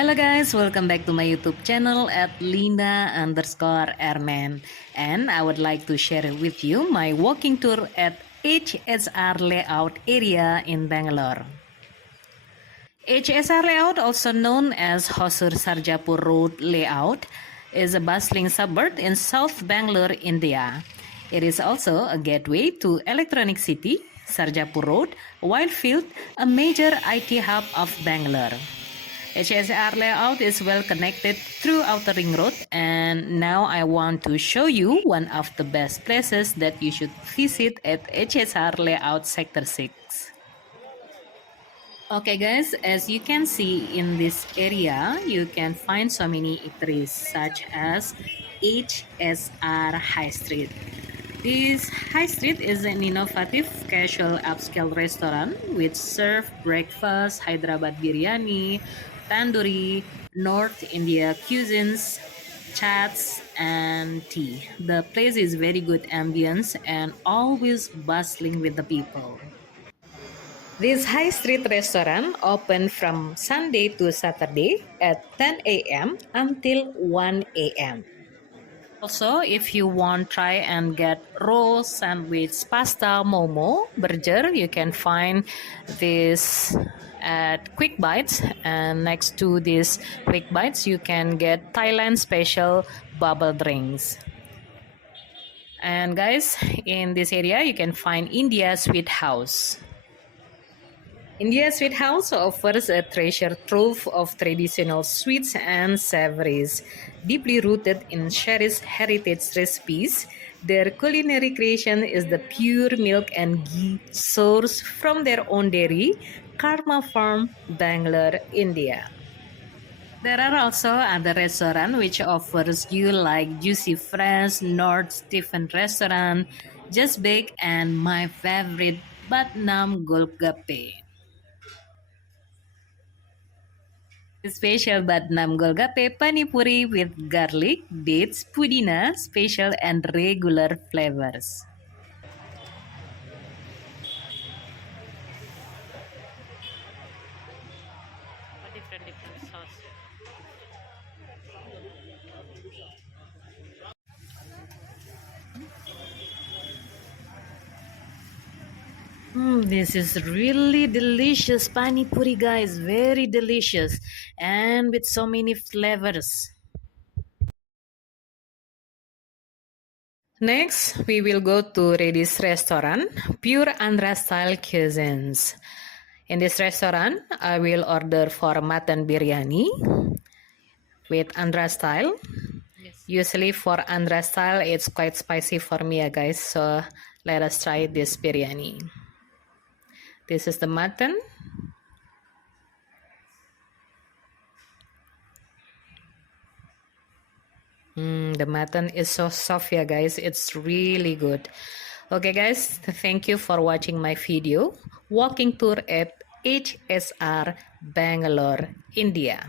Hello guys, welcome back to my YouTube channel at Linda_Airman, and I would like to share with you my walking tour at HSR Layout area in Bangalore. HSR Layout, also known as Hosur-Sarjapur Road Layout, is a bustling suburb in South Bengaluru, India. It is also a gateway to Electronic City, Sarjapur Road, Whitefield, a major IT hub of Bangalore. HSR Layout is well connected through Outer Ring Road, and now I want to show you one of the best places that you should visit at HSR Layout Sector 6. Okay guys, as you can see in this area, you can find so many eateries such as HSR High Street. This High Street is an innovative casual upscale restaurant which serves breakfast, Hyderabad biryani, tandoori, North India cuisines, chats, and tea. The place is very good ambience and always bustling with the people. This high street restaurant open from Sunday to Saturday at 10 a.m. until 1 a.m. Also, if you want try and get roll, sandwich, pasta, momo, burger, you can find this at Quick Bites, and next to this Quick Bites you can get Thailand special bubble drinks. And guys, in this area you can find India Sweet House. India Sweet House offers a treasure trove of traditional sweets and savories. Deeply rooted in cherished heritage recipes, their culinary creation is the pure milk and ghee sourced from their own dairy, Karma Farm, Bangalore, India. There are also other restaurants which offers you like Juicy Fresh, North Stephen Restaurant, Just Bake, and my favorite Badnam Golgappe. Special Badnam Golgappe Pani Puri with garlic, dates, pudina, special and regular flavors. Different sauce. This is really delicious pani puri, guys. Very delicious and with so many flavors. Next, we will go to Reddy's restaurant, pure Andhra style cuisines. In this restaurant, I will order for mutton biryani with Andhra style. Yes. Usually for Andhra style, it's quite spicy for me, guys. So let us try this biryani. This is the mutton. The mutton is so soft, yeah, guys. It's really good. Okay, guys. Thank you for watching my video. Walking tour at HSR Bangalore, India.